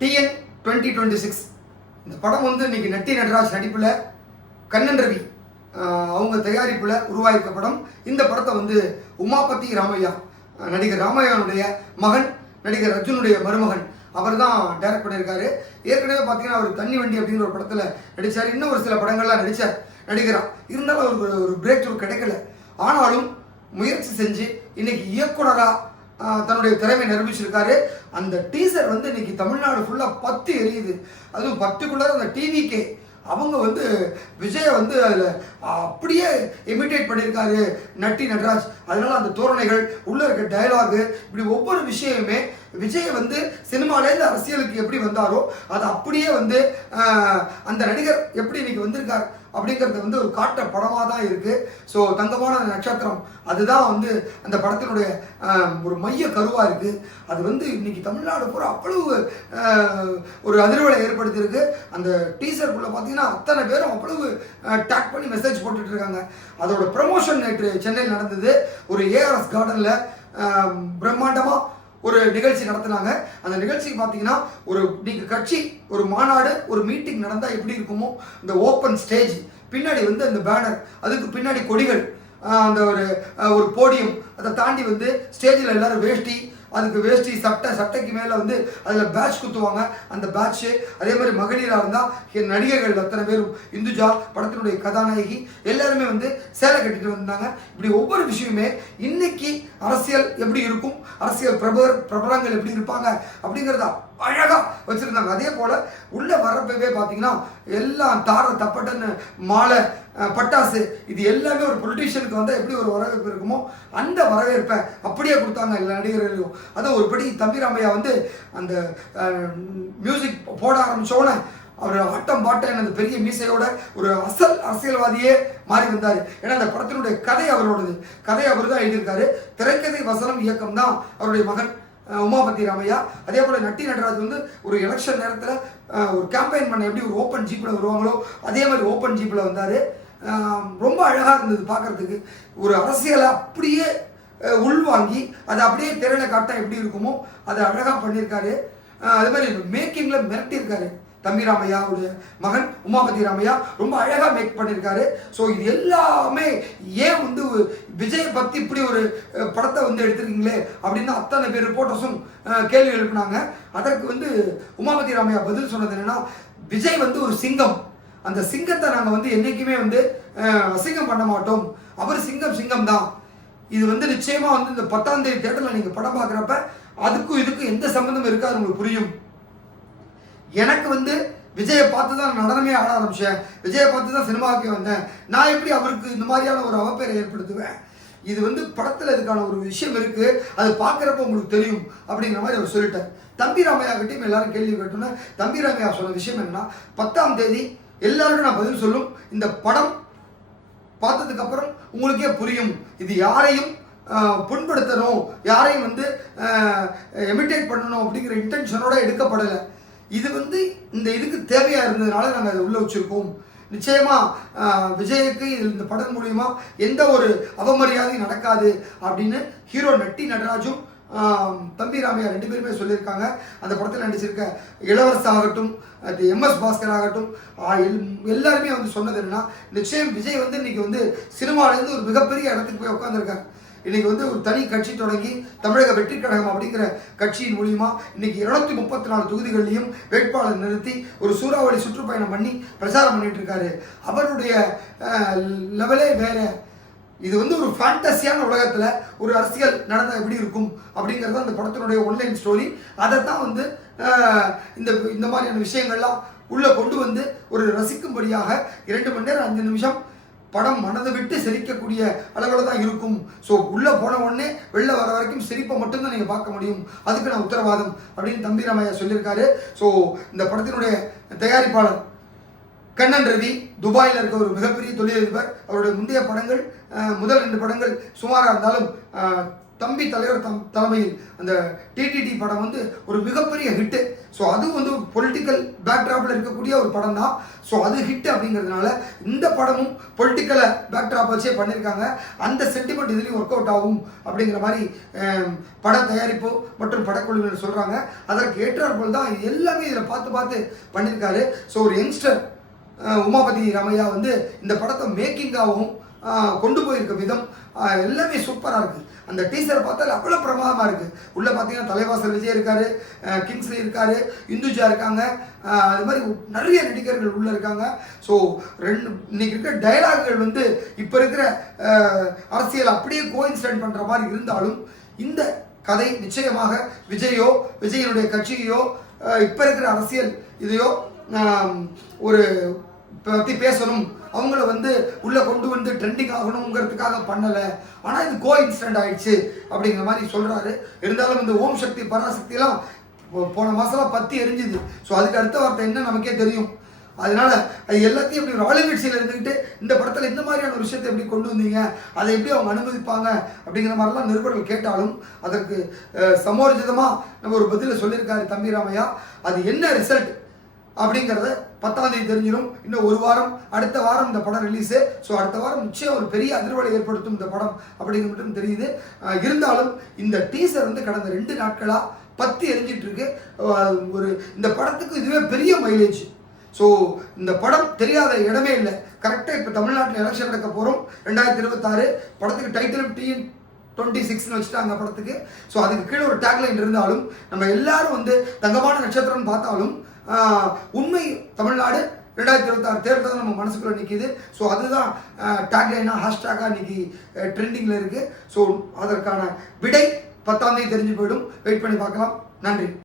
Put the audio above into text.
TN 2026 இந்த படம் வந்து இன்னைக்கு நட்டி நடராஜ் நடிப்பில் கண்ணன் ரவி அவங்க தயாரிப்பில் உருவாயிருக்க படம். இந்த படத்தை வந்து உமாபதி ராமையா, நடிகர் ராமையானுடைய மகன், நடிகர் அர்ஜுனுடைய மருமகன், அவர் தான் டைரக்ட் பண்ணியிருக்காரு. ஏற்கனவே பார்த்தீங்கன்னா அவர் தண்ணி வண்டி அப்படிங்கிற ஒரு படத்தில் நடித்தார். இன்னும் ஒரு சில படங்கள்லாம் நடித்தார் நடிகராக. இருந்தாலும் அவருக்கு ஒரு பிரேக் த்ரூ கிடைக்கல. ஆனாலும் முயற்சி செஞ்சு இன்னைக்கு இயக்குனராக தன்னுடைய திறமை நிரூபிச்சிருக்காரு. அந்த டீசர் வந்து இன்னைக்கு தமிழ்நாடு ஃபுல்லாக பத்து எரியுது. அதுவும் பர்டிகுலர் அந்த டிவிக்கே அவங்க வந்து விஜயை வந்து அதில் அப்படியே இமிட்டேட் பண்ணியிருக்காரு நட்டி நடராஜ். அதனால அந்த தோரணைகள், உள்ள இருக்க டயலாகு, இப்படி ஒவ்வொரு விஷயமுமே விஜய் வந்து சினிமாலேருந்து அரசியலுக்கு எப்படி வந்தாரோ அது அப்படியே வந்து அந்த நடிகர் எப்படி இன்னைக்கு வந்திருக்கார் அப்படிங்கிறது வந்து ஒரு காட்ட படமாக தான் இருக்குது. ஸோ தங்கமான நட்சத்திரம் அதுதான் வந்து அந்த படத்தினுடைய ஒரு மைய கருவாக இருக்குது. அது வந்து இன்னைக்கு தமிழ்நாடு பூரா அவ்வளவு ஒரு அதிர்வலை ஏற்படுத்தியிருக்கு. அந்த டீசருக்குள்ளே பார்த்தீங்கன்னா அத்தனை பேரும் அவ்வளவு டேக் பண்ணி மெசேஜ் போட்டுட்டு இருக்காங்க. அதோட ப்ரமோஷன் நேற்று சென்னையில் நடந்தது. ஒரு ஏஆர்எஸ் கார்டனில் பிரம்மாண்டமாக ஒரு நிகழ்ச்சி நடத்தினாங்க. அந்த நிகழ்ச்சிக்கு பார்த்தீங்கன்னா ஒரு நீங்கள் கட்சி, ஒரு மாநாடு, ஒரு மீட்டிங் நடந்தால் எப்படி இருக்குமோ இந்த ஓப்பன் ஸ்டேஜ், பின்னாடி வந்து அந்த பேனர், அதுக்கு பின்னாடி கொடிகள், அந்த ஒரு போடியம், அதை தாண்டி வந்து ஸ்டேஜில் எல்லாரும் வேஷ்டி, அதுக்கு வேஷ்டி சட்டைக்கு மேலே வந்து அதில் பேட்ச் குத்துவாங்க, அந்த பேட்ச்சு. அதே மாதிரி மகளிராக இருந்தால் நடிகைகள் அத்தனை பேரும், இந்துஜா படத்தினுடைய கதாநாயகி எல்லாருமே வந்து சேலை கட்டிட்டு வந்தாங்க. இப்படி ஒவ்வொரு விஷயமே இன்னைக்கு அரசியல் எப்படி இருக்கும், அரசியல் பிரபலங்கள் எப்படி இருப்பாங்க அப்படிங்கிறத அழகாக வச்சுருந்தாங்க. அதே போல் உள்ள வரப்பவே பார்த்தீங்கன்னா எல்லாம் தார தப்பட்டன்னு மாலை, பட்டாசு, இது எல்லாமே ஒரு பொலிட்டீஷியனுக்கு வந்தால் எப்படி ஒரு வரவேற்பு இருக்குமோ அந்த வரவேற்பை அப்படியே கொடுத்தாங்க எல்லா நடிகர்களும். அதுவும் ஒரு படி தம்பி ராமையா வந்து அந்த மியூசிக் போட ஆரம்பித்தோன்னே அவர் ஆட்டம் பாட்டன் அந்த பெரிய மீசையோட ஒரு அசல் அரசியல்வாதியே மாறி வந்தார். ஏன்னா அந்த படத்தினுடைய கதை அவரோடது, கதை அவர் தான் எழுதியிருக்காரு. திரைக்கதை, வசனம், இயக்கம் தான் அவருடைய மகன் உமாபதி ராமையா. அதே போல் நட்டி நடராஜ் வந்து ஒரு எலெக்ஷன் நேரத்தில் ஒரு கேம்பெயின் பண்ண எப்படி ஒரு ஓப்பன் ஜீப்பில் வருவாங்களோ அதே மாதிரி ஓப்பன் ஜீப்பில் வந்தார். ரொம்ப அழகாக இருந்தது பார்க்குறதுக்கு. ஒரு அரசியலை அப்படியே உள்வாங்கி அதை அப்படியே திரையில் காட்ட எப்படி இருக்குமோ அதை அழகாக பண்ணியிருக்காரு. அதே மாதிரி மேக்கிங்கில் மிரட்டியிருக்காரு தம்பி ராமையாவுடைய மகன் உமாபதி ராமையா. ரொம்ப அழகாக மேக் பண்ணியிருக்காரு. ஸோ இது எல்லாமே ஏன் வந்து விஜயை பற்றி இப்படி ஒரு படத்தை வந்து எடுத்துருக்கீங்களே அப்படின்னு அத்தனை பேர் ரிப்போர்ட்டர்ஸும் கேள்வி எழுப்பினாங்க. அதற்கு வந்து உமாபதி ராமையா பதில் சொன்னது என்னன்னா, விஜய் வந்து ஒரு சிங்கம், அந்த சிங்கத்தை நாங்கள் வந்து என்றைக்குமே வந்து அசிங்கம் பண்ண மாட்டோம், அவர் சிங்கம் தான். இது வந்து நிச்சயமாக வந்து இந்த 10ஆம் தேதி தேட்டரில் நீங்கள் படம் பார்க்குறப்ப அதுக்கும் இதுக்கும் எந்த சம்மந்தம் இருக்காது உங்களுக்கு புரியும். எனக்கு வந்து விஜயை பார்த்து தான் நடனமே ஆட ஆரம்பித்தேன், விஜயை பார்த்து தான் சினிமாவுக்கே வந்தேன், நான் எப்படி அவருக்கு இந்த மாதிரியான ஒரு அவப்பேரை ஏற்படுத்துவேன், இது வந்து படத்தில் இதுக்கான ஒரு விஷயம் இருக்குது, அது பார்க்குறப்ப உங்களுக்கு தெரியும் அப்படிங்கிற மாதிரி அவர் சொல்லிட்டார். தம்பி ராமையா கிட்டையும் எல்லாரும் கேள்வி கேட்டோன்னா தம்பி ராமையா சொன்ன விஷயம் என்னன்னா, 10ஆம் தேதி எல்லாருக்கும் நான் பதில் சொல்லும், இந்த படம் பார்த்ததுக்கப்புறம் உங்களுக்கே புரியும், இது யாரையும் புண்படுத்தணும், யாரையும் வந்து எமிட்டேட் பண்ணணும் அப்படிங்கிற இன்டென்ஷனோட எடுக்கப்படலை. இது வந்து இந்த இதுக்கு தேவையாக இருந்ததுனால நாங்கள் அதை உள்ளே வச்சுருக்கோம். நிச்சயமாக விஜய்க்கு இந்த படம் மூலிமா எந்த ஒரு அவமரியாதையும் நடக்காது அப்படின்னு ஹீரோ நட்டி நடராஜும் தம்பி ராமையா 2 பேருமே சொல்லியிருக்காங்க. அந்த படத்தில் நடிச்சிருக்க இளவரசு ஆகட்டும், அது எம்எஸ் பாஸ்கர் ஆகட்டும், எல்லாருமே வந்து சொன்னது என்னன்னா, நிச்சயம் விஜய் வந்து இன்னைக்கு வந்து சினிமாவிலேருந்து ஒரு மிகப்பெரிய இடத்துக்கு போய் உட்காந்துருக்காங்க. இன்னைக்கு வந்து ஒரு தனி கட்சி தொடங்கி தமிழக வெற்றி கழகம் அப்படிங்கிற கட்சியின் மூலியமா இன்னைக்கு 234 தொகுதிகளிலையும் வேட்பாளர் நிறுத்தி ஒரு சூறாவளி சுற்றுப்பயணம் பண்ணி பிரச்சாரம் பண்ணிட்டு இருக்காரு. அவருடைய லெவலே வேற. இது வந்து ஒரு ஃபேண்டசியான உலகத்தில் ஒரு அரசியல் நடந்தால் எப்படி இருக்கும் அப்படிங்கிறது அந்த படத்தினுடைய ஒன்லைன் ஸ்டோரி. அதை தான் வந்து இந்த மாதிரியான விஷயங்கள்லாம் உள்ளே கொண்டு வந்து ஒரு ரசிக்கும்படியாக 2 மணி நேரம் 5 நிமிஷம் படம் மனதை விட்டு சிரிக்கக்கூடிய அளவில் தான் இருக்கும். ஸோ உள்ளே போன உடனே வெளில வர வரைக்கும் சிரிப்பை மட்டும்தான் நீங்கள் பார்க்க முடியும், அதுக்கு நான் உத்தரவாதம் அப்படின்னு தம்பி ராமையா சொல்லியிருக்காரு. ஸோ இந்த படத்தினுடைய தயாரிப்பாளர் கண்ணன் ரவி துபாயில் இருக்க ஒரு மிகப்பெரிய தொழிலதிபர். அவருடைய முந்தைய படங்கள், முதல் 2 படங்கள் சுமாராக இருந்தாலும் தம்பி தலைவர் தலைமையில் அந்த டிடிடி படம் வந்து ஒரு மிகப்பெரிய ஹிட்டு. ஸோ அது வந்து பொலிட்டிக்கல் பொலிட்டிக்கல் பேக்ட்ராப்பில் இருக்கக்கூடிய ஒரு படம் தான். ஸோ அது ஹிட் அப்படிங்கிறதுனால இந்த படமும் பொலிட்டிக்கலை பேக்ட்ராப் வச்சே பண்ணியிருக்காங்க. அந்த சென்டிமெண்ட் இதுலேயும் ஒர்க் அவுட் ஆகும் அப்படிங்கிற மாதிரி பட தயாரிப்பு மற்றும் படக்குழுவினர் சொல்கிறாங்க. அதற்கு ஏற்றாற்போல் தான் எல்லாமே இதில் பார்த்து பார்த்து பண்ணியிருக்காரு. ஸோ ஒரு யங்ஸ்டர் உமாபதி ராமையா வந்து இந்த படத்தை மேக்கிங்காகவும் கொண்டு போயிருக்க விதம் எல்லாமே சூப்பராக இருக்குது. அந்த டீசரை பார்த்தால் அவ்வளோ பிரமாதமாக இருக்குது. உள்ளே பார்த்தீங்கன்னா தலைவாசல் விஜய் இருக்கார், கிங்ஸ்லி இருக்கார், இந்துஜா இருக்காங்க, அது மாதிரி நிறைய நடிகர்கள் உள்ளே இருக்காங்க. ஸோ இன்னைக்கு இருக்கிற டைலாகுகள் வந்து இப்போ இருக்கிற அரசியல் அப்படியே கோஇன்சிடென்ட் பண்ணுற மாதிரி இருந்தாலும் இந்த கதை நிச்சயமாக விஜயனுடைய கட்சியோ இப்போ இருக்கிற அரசியல் இதையோ ஒரு பற்றி பேசணும், அவங்கள வந்து உள்ளே கொண்டு வந்து ட்ரெண்டிங் ஆகணுங்கிறதுக்காக பண்ணலை, ஆனால் இது கோஇன்சிடென்ட் ஆயிடுச்சு அப்படிங்கிற மாதிரி சொல்கிறாரு. இருந்தாலும் இந்த ஓம் சக்தி பராசக்தியெல்லாம் போன மாதம்லாம் பற்றி எரிஞ்சுது. ஸோ அதுக்கு அடுத்த வார்த்தை என்ன நமக்கே தெரியும். அதனால அது எல்லாத்தையும் எப்படி ஒரு ஆளுங்கட்சியில் இருந்துக்கிட்டு இந்த படத்தில் இந்த மாதிரியான ஒரு விஷயத்தை எப்படி கொண்டு வந்தீங்க, அதை எப்படி அவங்க அனுமதிப்பாங்க அப்படிங்கிற மாதிரிலாம் நிருபர்கள் கேட்டாலும் அதற்கு சமோர்ஜிதமாக நம்ம ஒரு பதிலை சொல்லியிருக்காரு தம்பி ராமையா. அது என்ன ரிசல்ட் அப்படிங்கிறத 10ஆம் தேதி தெரிஞ்சிடும். இன்னும் ஒரு வாரம், அடுத்த வாரம் இந்த படம் ரிலீஸு. ஸோ அடுத்த வாரம் நிச்சயம் ஒரு பெரிய அதிர்வலை ஏற்படுத்தும் இந்த படம் அப்படிங்கிறது மட்டும் தெரியுது. இருந்தாலும் இந்த டீசர் வந்து கடந்த 2 நாட்களாக பற்றி எரிஞ்சிட்டு இருக்கு. ஒரு இந்த படத்துக்கு இதுவே பெரிய மைலேஜ். ஸோ இந்த படம் தெரியாத இடமே இல்லை. கரெக்டாக இப்போ தமிழ்நாட்டில் எலெக்ஷன் நடக்க போகிறோம் 2026. படத்துக்கு டைட்டிலும் TN26 வச்சுட்டாங்க படத்துக்கு. ஸோ அதுக்கு கீழே ஒரு டேக்லைன் இருந்தாலும் நம்ம எல்லாரும் வந்து தங்கமான நட்சத்திரம்னு பார்த்தாலும் உண்மை தமிழ்நாடு 2026 தேர்தல் நம்ம மனசுக்குள்ள நிற்கிது. ஸோ அதுதான் டேக்லைனாக ஹேஷ்டேக்காக இன்னைக்கு ட்ரெண்டிங்கில் இருக்குது. ஸோ அதற்கான விடை 10ஆம் தேதி தெரிஞ்சு போயிடும். வெயிட் பண்ணி பார்க்கலாம். நன்றி.